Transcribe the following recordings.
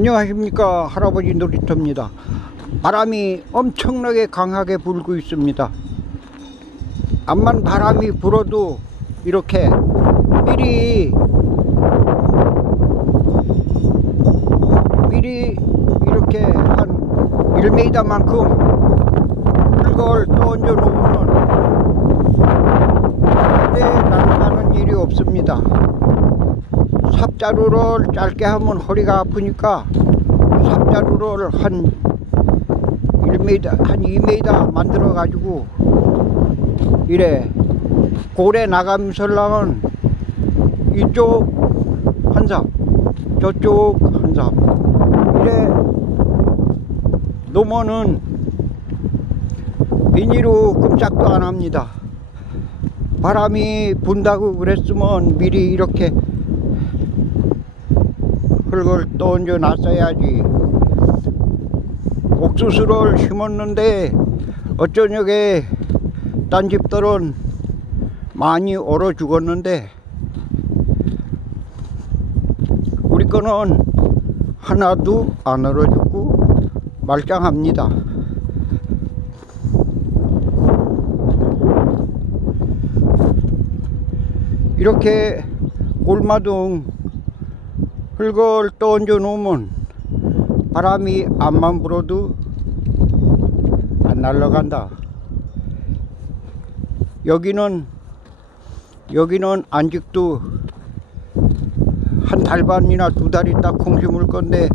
안녕하십니까, 할아버지 놀이터입니다. 바람이 엄청나게 강하게 불고 있습니다. 암만 바람이 불어도 이렇게 미리 이렇게 한 1m 만큼 흙을 떠얹어 놓으면 절대 날아가는 일이 없습니다. 삽자루를 짧게 하면 허리가 아프니까 삽자루를 한 1m, 한 2m 만들어 가지고 이래 고래 나감설랑은 이쪽 한 삽, 저쪽 한 삽 이래 놓으면은 비닐로 꼼짝도 안 합니다. 바람이 분다고 그랬으면 미리 이렇게 흙을 떠얹어 놨어야지. 옥수수를 심었는데 어쩌냐게 딴 집들은 많이 얼어 죽었는데 우리 거는 하나도 안 얼어 죽고 말짱합니다. 이렇게 골마둥 흙을 떠얹어 놓으면 바람이 암만 불어도 안 날아간다. 여기는 안직도 한 달 반이나 2달 있다 콩 심을 건데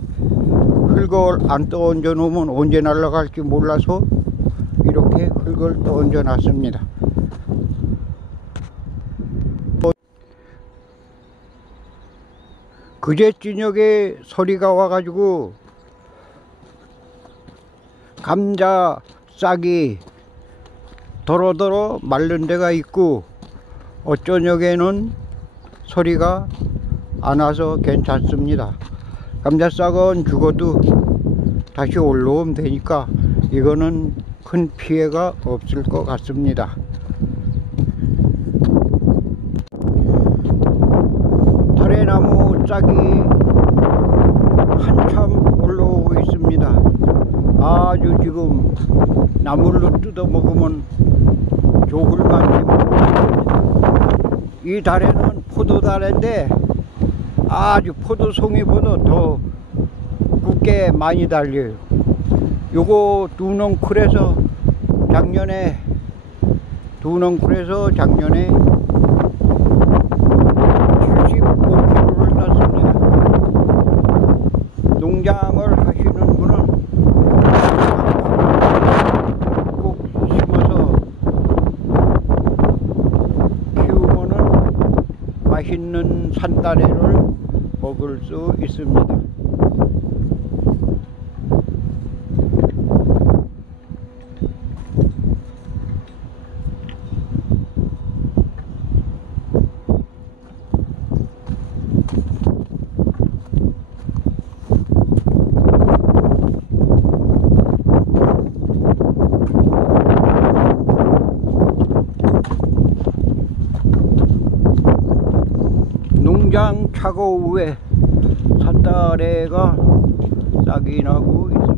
흙을 안 떠얹어 놓으면 언제 날아갈지 몰라서 이렇게 흙을 떠얹어 놨습니다. 그제 저녁에 서리가 와가지고 감자 싹이 더러더러 마른 데가 있고 어쩌녁에는 서리가 안 와서 괜찮습니다. 감자싹은 죽어도 다시 올라오면 되니까 이거는 큰 피해가 없을 것 같습니다. 다래나무 짝이 한참 올라오고 있습니다. 아주 지금 나물로 뜯어 먹으면 좋을 만큼 이 다래는 포도다래인데 아주 포도송이보다 더 굵게 많이 달려요. 요거 두넝쿨에서 작년에 75kg를 땄습니다. 농장을 하시는 분은 꼭 심어서 키우면은 맛있는 산다래를 먹을 수 있습니다. 농장 차고 위에 산다래가 싹이 나고 있습니다.